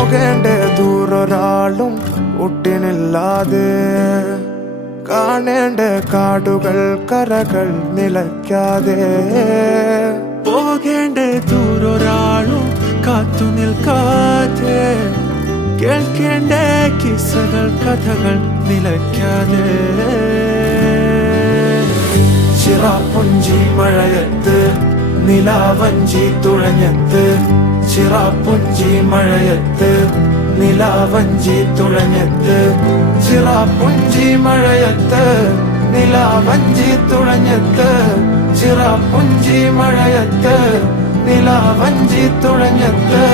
പോകേണ്ട ദൂരൊരാളും ഒട്ടിനില്ലാതെ കാണേണ്ട കാടുകൾ കരകൾ നിലയ്ക്കാതെ പോകേണ്ട ദൂരൊരാളും കാത്തു നിൽക്കാതെ കേൾക്കേണ്ട കിസ്സകൾ കഥകൾ നിലയ്ക്കാതെ ചിറാപ്പുഞ്ചി മഴയത്ത് നിലാവഞ്ചി തുഴഞ്ഞത്ത് ചിറാപ്പുഞ്ചി മഴയത്ത് നിലാവഞ്ചി തുഴഞ്ഞത്ത് ചിറാപ്പുഞ്ചി മഴയത്ത് നിലാവഞ്ചി തുഴഞ്ഞത്ത് ചിറാപ്പുഞ്ചി മഴയത്ത് നിലാവഞ്ചി തുഴഞ്ഞത്ത്